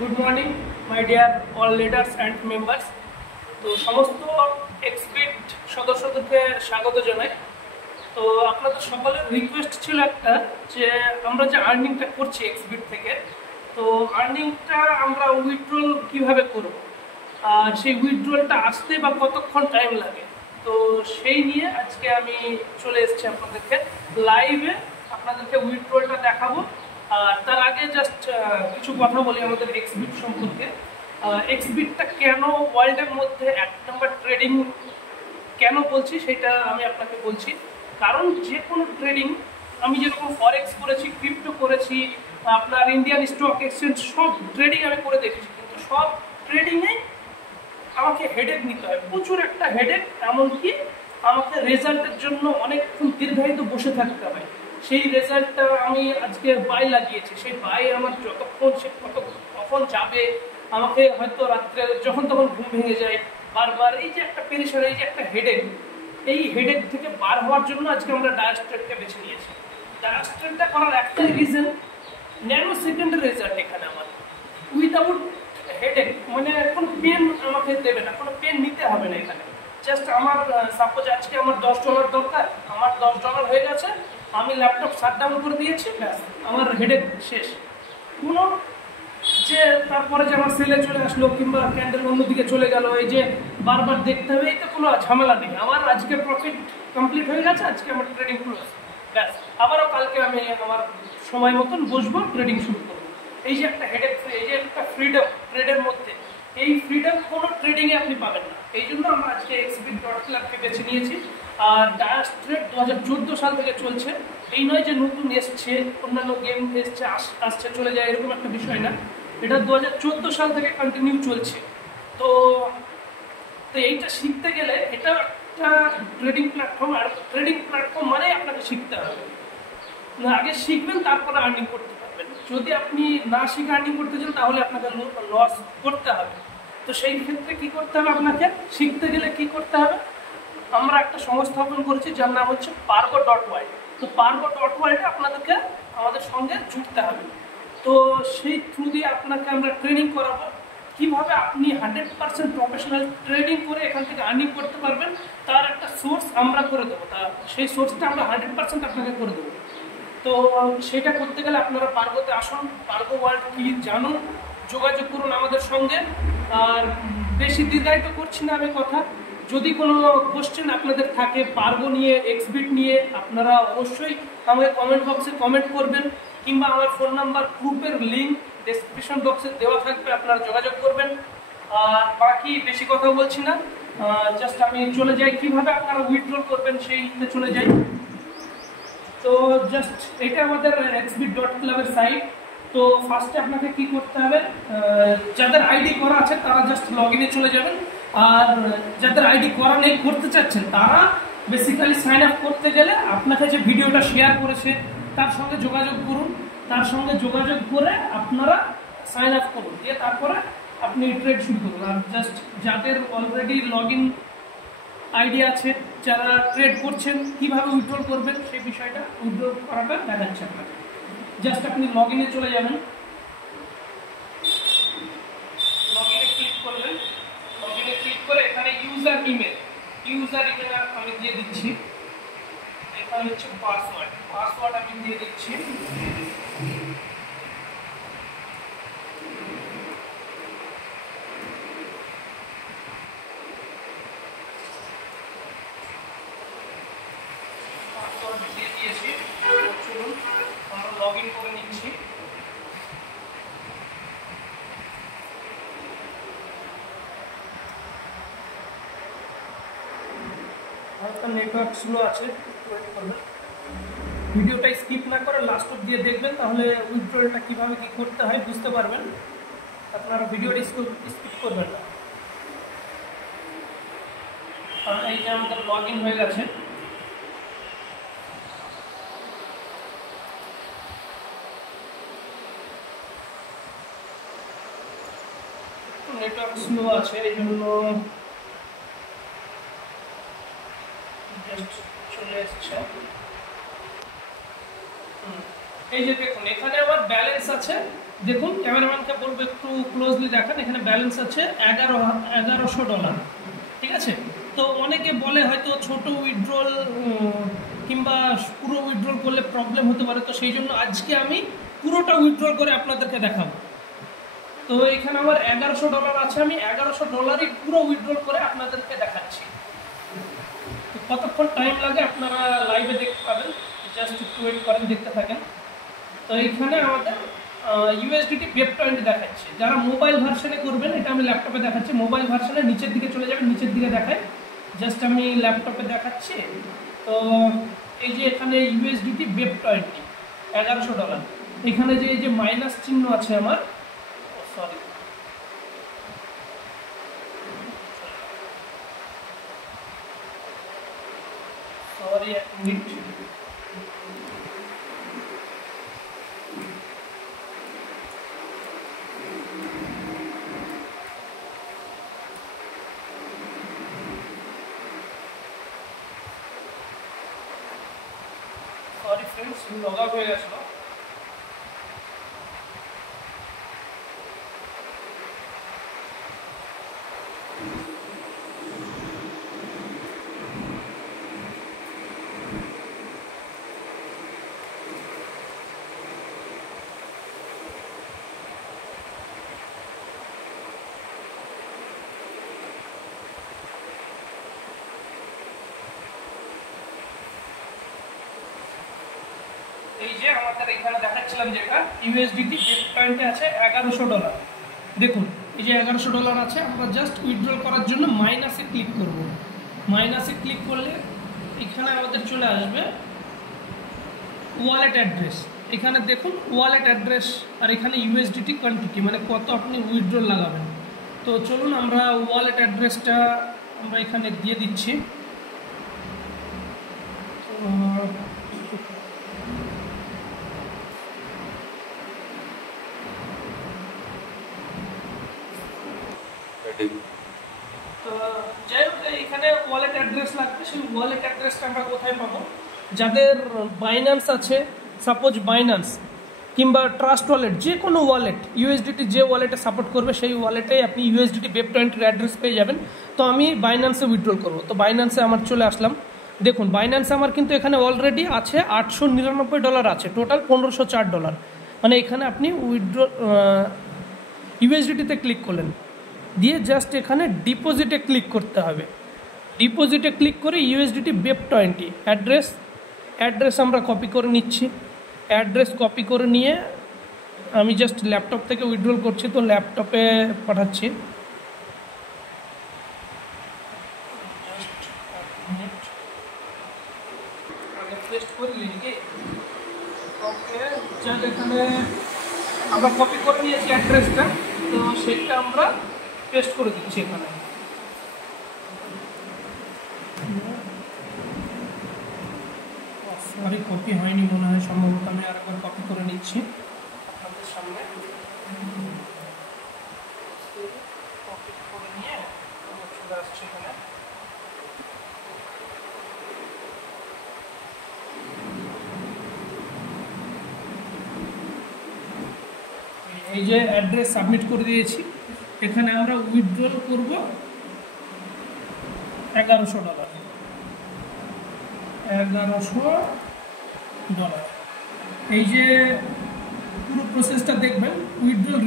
Good morning my dear all leaders and members. তো সমস্ত xBet সদস্যদেরকে স্বাগত জানাই। তো আপনাদের সকলের রিকোয়েস্ট ছিল একটা, যে আমরা যে আর্নিংটা করছি এক্সবিট থেকে, তো আর্নিংটা আমরা উইথড্রল কীভাবে করব, আর সেই উইথড্রলটা আসতে বা কতক্ষণ টাইম লাগে। তো সেই নিয়ে আজকে আমি চলে এসেছি আপনাদেরকে লাইভে, আপনাদেরকে উইথড্রলটা দেখাবো। আর তার আগে জাস্ট কিছু কথা বলি আমাদের এক্সবিট সম্পর্কে। এক্সবিটটা কেন ওয়ার্ল্ডের মধ্যে 1 নম্বর ট্রেডিং কেন বলছি সেটা আমি আপনাকে বলছি। কারণ যে কোনো ট্রেডিং, আমি যেরকম ফরেক্স করেছি, ক্রিপ্টো করেছি, আপনার ইন্ডিয়ান স্টক এক্সচেঞ্জ, সব ট্রেডিং আমি করে দেখেছি, কিন্তু সব ট্রেডিংয়ে আমাকে হেডেক নিতে হয়, প্রচুর একটা হেডেক। এমনকি আমাকে রেজাল্টের জন্য অনেকক্ষণ দীর্ঘায়িত বসে থাকতে হয়। সেই রেজাল্টটা আমি আজকে বাই লাগিয়েছি, সেই বাই আমার যতক্ষণ সে কখন যাবে, আমাকে হয়তো রাত্রে যখন তখন ঘুম ভেঙে যায় বারবার। এই যে একটা পেরেশান, এই যে একটা হেডেক, এই হেডেক থেকে বার হওয়ার জন্য আজকে আমরা ডায়াস ট্রেডটা বেছে নিয়েছি। ডায়াস ট্রেডটা করার একটাই রিজন, ন্যানো সেকেন্ডের রেজাল্ট এখানে আমার উইদাউট হেডেক, মানে কোনো পেন আমাকে দেবে না, কোনো পেন নিতে হবে না এখানে। জাস্ট আমার সাপোজ আজকে আমার $10 দরকার, আমার $10 হয়ে গেছে, আমি ল্যাপটপ শাটডাউন করে দিয়েছি, ব্যাস আমার হেডেক শেষ। কোনো যে তারপরে যে আমার সেলে চলে আসলো কিংবা ক্যান্ডেল অন্যদিকে চলে গেল, এই যে বারবার দেখতে হবে, এটা কোনো ঝামেলা নেই। আমার আজকে প্রফিট কমপ্লিট হয়ে গেছে, আজকে আমার ট্রেডিং ক্লোজ, ব্যাস। আবারও কালকে আমি আমার সময় মতন বসবো, ট্রেডিং শুরু করবো। এই যে একটা হেডেক ফ্রি, এই যে একটা ফ্রিডম ট্রেডের মধ্যে, এই ফ্রিডম কোনো ট্রেডিংয়ে আপনি পাবেন না। এই জন্য আমরা আজকে এক্সবিট.ক্লাবকে বেছে নিয়েছি। আর ডায়াস ট্রেড 2014 সাল থেকে চলছে, এই নয় যে নতুন এসছে, অন্যান্য গেম এসছে আসছে চলে যায়, এরকম একটা বিষয় না। এটা 2014 সাল থেকে কন্টিনিউ চলছে। তো এইটা শিখতে গেলে এটা একটা ট্রেডিং প্ল্যাটফর্ম, আর ট্রেডিং প্ল্যাটফর্ম মানে আপনাকে শিখতে হবে। আগে শিখবেন, তারপরে আর্নিং করতে পারবেন। যদি আপনি না শিখে আর্নিং করতে চান, তাহলে আপনাকে লস করতে হবে। তো সেই ক্ষেত্রে কি করতে হবে, আপনাকে শিখতে গেলে কি করতে হবে, আমরা একটা সংস্থা ওপেন করেছি যার নাম হচ্ছে Pargo.world। তো Pargo.world আপনাদেরকে আমাদের সঙ্গে জুড়তে হবে। তো সেই থ্রু দিয়ে আপনাকে আমরা ট্রেনিং করাবো, কীভাবে আপনি 100% প্রফেশনাল ট্রেডিং করে এখান থেকে আর্নিং করতে পারবেন। তার একটা সোর্স আমরা করে দেবো, সেই সোর্সটা আমরা 100% আপনাকে করে দেবো। তো সেটা করতে গেলে আপনারা পার্গোতে আসুন, পার্গো ওয়ার্ল্ড কি জানুন, যোগাযোগ করুন আমাদের সঙ্গে। আর বেশি দীর্ঘায়িত করছি না আমি কথা। যদি কোনো কোশ্চেন আপনাদের থাকে পার্গো নিয়ে, এক্সবিট নিয়ে, আপনারা অবশ্যই আমাকে কমেন্ট বক্সে কমেন্ট করবেন, কিংবা আমার ফোন নাম্বার, গ্রুপের লিঙ্ক ডেসক্রিপশন বক্সে দেওয়া থাকবে, আপনারা যোগাযোগ করবেন। আর বাকি বেশি কথা বলছি না, জাস্ট আমি চলে যাই কীভাবে আপনারা উইথড্রল করবেন সেইতে চলে যাই। তো জাস্ট এটা আমাদের exbit.club-এর সাইট। তো ফার্স্টে আপনাকে কি করতে হবে, যাদের আইডি করা আছে তারা জাস্ট লগ ইনে চলে যাবেন। আর যাদের আইডি করা নেই, করতে চাচ্ছেন, তারা বেসিক্যালি সাইন আপ করতে গেলে আপনাকে যে ভিডিওটা শেয়ার করেছে তার সঙ্গে যোগাযোগ করুন। তার সঙ্গে যোগাযোগ করে আপনারা সাইন আপ করুন, দিয়ে তারপরে আপনি ট্রেড শুরু করুন। আর জাস্ট যাদের অলরেডি লগ ইন আইডিয়া আছে, যারা ট্রেড করছেন, কীভাবে উইথড্রল করবেন সেই বিষয়টা, উইথড্রল করাটা দেখাচ্ছে আপনাকে। জাস্ট আপনি লগ ইনে চলে যাবেন, লগ ইনে ক্লিক করবেন, লগ ইনে ক্লিক করে এখানে ইউজার ইমেল আমি দিয়ে দিচ্ছি। এখানে হচ্ছে পাসওয়ার্ড আমি দিয়ে দিচ্ছি। চলুন আমরা লগ ইন করে নিচ্ছি। হয়তো নেটওয়ার্ক স্লো আছে, ভিডিওটা স্কিপ না করে লাস্ট অব দিয়ে দেখবেন, তাহলে উইথড্রলটা কীভাবে কী করতে হয় বুঝতে পারবেন। আপনারা ভিডিওটা স্কিপ করবেন না। এই যে আমাদের লগ ইন হয়ে গেছে। নেটওয়ার্ক স্লো আছে, এই জন্য জাস্ট চলে এসছে। এই যে দেখুন, এখানে আমার ব্যালেন্স আছে দেখুন ক্যামেরাম্যানকে বলবো একটু ক্লোজলি দেখান, এখানে ব্যালেন্স আছে $1100, ঠিক আছে। তো অনেকে বলে হয়তো ছোট উইথড্রল কিংবা পুরো উইথড্রল করলে প্রবলেম হতে পারে, তো সেই জন্য আজকে আমি পুরোটা উইথড্রল করে আপনাদেরকে দেখাবো। তো এখানে আমার $1100 আছে, আমি $1100ই পুরো উইথড্রল করে আপনাদেরকে দেখাচ্ছি। তো কতক্ষণ টাইম লাগে আপনারা লাইভে দেখতে পাবেন, জাস্ট একটু ওয়েট করেন, দেখতে থাকেন। তো এইখানে আমাদের ইউএসডিটি BEP20 দেখাচ্ছে। যারা মোবাইল ভার্সনে করবেন, এটা আমি ল্যাপটপে দেখাচ্ছি, মোবাইল ভার্সনে নিচের দিকে চলে যাবেন, নিচের দিকে দেখায়, জাস্ট আমি ল্যাপটপে দেখাচ্ছি। তো এই যে এখানে ইউএসডিটি BEP20 $1100, এখানে যে এই যে মাইনাস চিহ্ন আছে আমার, সরি এক minute, sorry friends, log out হয়ে গেছিল। এই যে আমাদের এখানে দেখাচ্ছিলাম যেটা ইউএসডিটি BEP20 আছে $1100। দেখুন এই যে $1100 আছে, আমরা জাস্ট উইথড্রল করার জন্য মাইনাসে ক্লিক করব। মাইনাসে ক্লিক করলে এখানে আমাদের চলে আসবে ওয়ালেট অ্যাড্রেস। এখানে দেখুন ওয়ালেট অ্যাড্রেস, আর এখানে ইউএসডিটি কোয়ান্টিটি, মানে কত আপনি উইথড্রল লাগাবেন। তো চলুন আমরা ওয়ালেট অ্যাড্রেসটা আমরা এখানে দিয়ে দিচ্ছি। তো যাই হোক, এখানে ওয়ালেট অ্যাড্রেস লাগবে, সেই ওয়ালেট অ্যাড্রেসটা আমরা কোথায় পাবো? যাদের বাইন্যান্স আছে, সাপোজ বাইন্যান্স কিংবা ট্রাস্ট ওয়ালেট, যে কোনো ওয়ালেট ইউএসডিটি যে ওয়ালেটে সাপোর্ট করবে সেই ওয়ালেটে আপনি ইউএসডিটি BEP20 অ্যাড্রেস পেয়ে যাবেন। তো আমি বাইন্যান্সে উইথড্রল করবো, তো বাইন্যান্সে আমার চলে আসলাম। দেখুন বাইন্যান্সে আমার কিন্তু এখানে অলরেডি আছে $899 আছে, টোটাল $1504। মানে এখানে আপনি উইথড্রল ইউএসডিটিতে ক্লিক করলেন, দিয়ে জাস্ট এখানে ডিপোজিটে ক্লিক করতে হবে। ডিপোজিটে ক্লিক করে ইউএসডিটি BEP20 অ্যাড্রেস আমরা কপি করে নিচ্ছি। অ্যাড্রেস কপি করে নিয়ে আমি জাস্ট ল্যাপটপ থেকে উইথড্রল করছি, তো ল্যাপটপে পাঠাচ্ছি। এখানে আমরা কপি করে নিয়েছি অ্যাড্রেসটা, তো সেটা আমরা পেস্ট করে দিচ্ছি এখানে। সরি কপি হয়নি মনে হয়, সম্ভবত আমি আরেকবার কপি করে নিচ্ছি আপনাদের সামনে। কপি করে নিয়ে চলে আসছে এখানে। এই যে অ্যাড্রেস সাবমিট করে দিয়েছি, এখানে আমরা উইথড্রল করব $1100। এই যে পুরো প্রসেসটা দেখবেন, উইথড্রল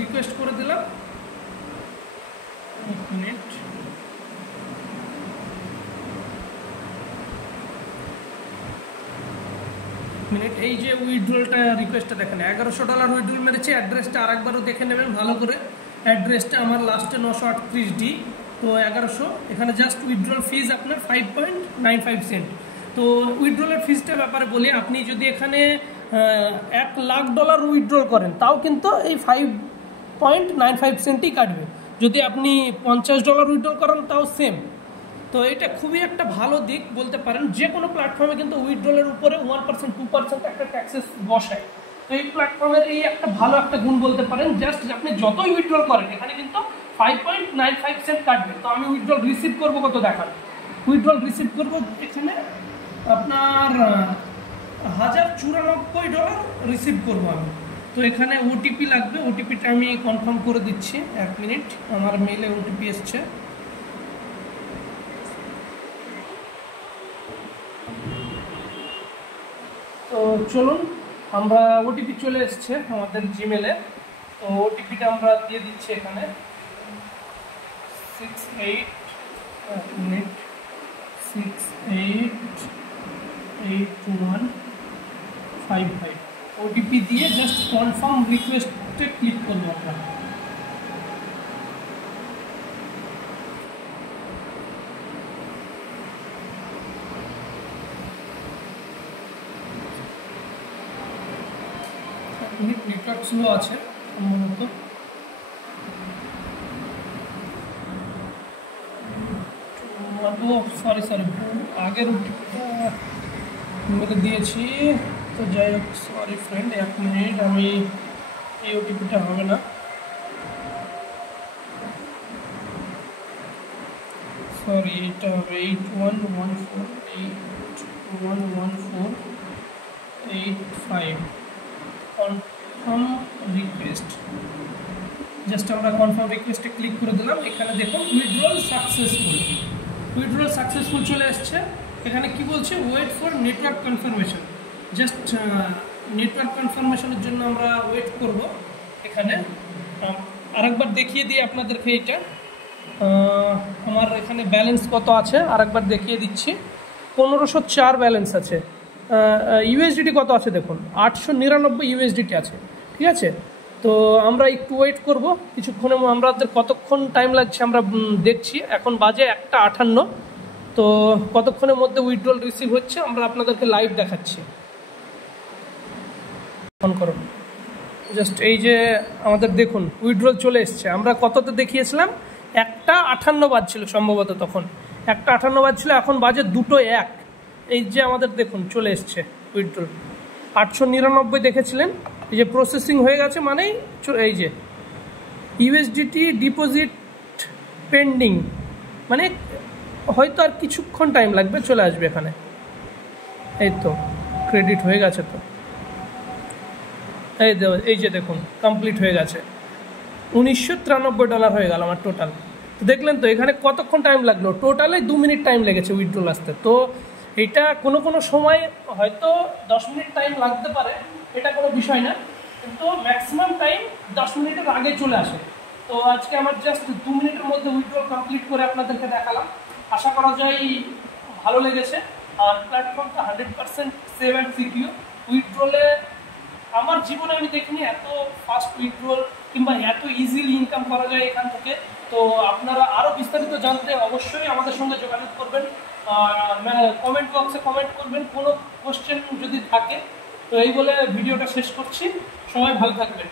রিকোয়েস্ট করে দিলাম। এক মিনিট, এই যে উইথড্রলটা রিকোয়েস্টটা দেখেন, $1100 উইথড্রল মেরেছে। অ্যাড্রেসটা আরেকবারও দেখে নেবেন ভালো করে, অ্যাড্রেসটা আমার লাস্টে 938D, তো 1100। এখানে জাস্ট উইথড্রল ফিজ আপনার 5.95 সেন্ট। তো উইথড্রলের ফিজটার ব্যাপারে বলি, আপনি যদি এখানে $1,00,000 উইথড্রল করেন তাও কিন্তু এই 5.95 সেন্টই কাটবে। যদি আপনি $50 উইথড্রল করেন তাও সেম। তো এটা খুবই একটা ভালো দিক বলতে পারেন। যে কোনো প্ল্যাটফর্মে কিন্তু উইথড্রলের উপরে 1% 2% একটা ট্যাক্সেস বসায়। তো এই প্ল্যাটফর্মের এই একটা ভালো একটা গুণ বলতে পারেন, জাস্ট আপনি যতই উইথড্রল করেন এখানে কিন্তু 5.95 সেন্ট কাটবে। তো আমি উইথড্রল রিসিভ করবো কত দেখান, উইথড্রল রিসিভ করবো এখানে আপনার $1094 রিসিভ করবো আমি। তো এখানে ওটিপি লাগবে, ওটিপিটা আমি কনফার্ম করে দিচ্ছি, 1 মিনিট। আমার মেইলে ওটিপি এসছে। তো চলুন, আমরা ওটিপি চলে এসছে আমাদের জিমেলে। তো ওটিপিটা আমরা দিয়ে দিচ্ছি এখানে 688155। ওটিপি দিয়ে জাস্ট কনফার্ম রিকোয়েস্টে ক্লিক করবো আমরা। নেটওয়ার্ক স্লো আছে সম্ভবত। সরি আগের ওটিপিটা দিয়েছি। তো যাই হোক, সরি ফ্রেন্ড, 1 মিনিট। আমি এই ওটিপিটা হবে না, সরি, এটা হবে 8114811485। কনফার্ম রিকোয়েস্ট, জাস্ট আমরা কনফার্ম রিকোয়েস্টে ক্লিক করে দিলাম। এখানে দেখুন উইথড্রল সাকসেসফুল চলে এসছে। এখানে কি বলছে, wait for network confirmation. Just network কনফার্মেশনের জন্য আমরা ওয়েট করব। এখানে আরেকবার দেখিয়ে দিই আপনাদেরকে। এটা আমার এখানে ব্যালেন্স কত আছে আরেকবার দেখিয়ে দিচ্ছি। 1504 ব্যালেন্স আছে। ইউএসডিটি কত আছে দেখুন, 899 ইউএসডিটি আছে। ঠিক আছে, তো আমরা একটু ওয়েট করব কিছুক্ষণে। আমাদের কতক্ষণ টাইম লাগছে আমরা দেখছি। এখন বাজে 1:58। তো কতক্ষণের মধ্যে উইথড্রল রিসিভ হচ্ছে আমরা আপনাদেরকে লাইভ দেখাচ্ছি। অন করো জাস্ট। এই যে আমাদের দেখুন উইথড্রল চলে এসছে। আমরা কততে দেখিয়েছিলাম, 1:58 বাজছিল সম্ভবত, তখন 1:58 বাজছিল। এখন বাজে 2:01। এই যে আমাদের দেখুন চলে এসছে উইথড্রল। 899 দেখেছিলেন, এই যে প্রসেসিং হয়ে গেছে, মানেই এই যে ইউএসডিটি ডিপোজিট পেন্ডিং, মানে হয়তো আর কিছুক্ষণ টাইম লাগবে, চলে আসবে এখানে। এই তো ক্রেডিট হয়ে গেছে। তো এই যে দেখুন কমপ্লিট হয়ে গেছে। $1993 হয়ে গেল আমার টোটাল। তো দেখলেন তো এখানে কতক্ষণ টাইম লাগলো, টোটালে 2 মিনিট টাইম লেগেছে উইথড্রল আসতে। তো এটা কোনো সময় হয়তো 10 মিনিট টাইম লাগতে পারে, এটা কোনো বিষয় না, কিন্তু ম্যাক্সিমাম টাইম 10 মিনিটের আগে চলে আসে। তো আজকে আমার জাস্ট 2 মিনিটের মধ্যে উইথড্রল কমপ্লিট করে আপনাদেরকে দেখালাম। আশা করা যায় ভালো লেগেছে। আর প্ল্যাটফর্মটা 100% সেভ অ্যান্ড সিকিউর। উইথড্রলে আমার জীবনে আমি দেখিনি এত ফাস্ট উইথড্রল কিংবা এত ইজিলি ইনকাম করা যায় এখান থেকে। তো আপনারা আরও বিস্তারিত জানতে অবশ্যই আমাদের সঙ্গে যোগাযোগ করবেন। কমেন্ট বক্সে কমেন্ট করবেন কোনো কোশ্চেন যদি থাকে। তো এই বলে ভিডিওটা শেষ করছি। সবাই ভালো থাকবেন।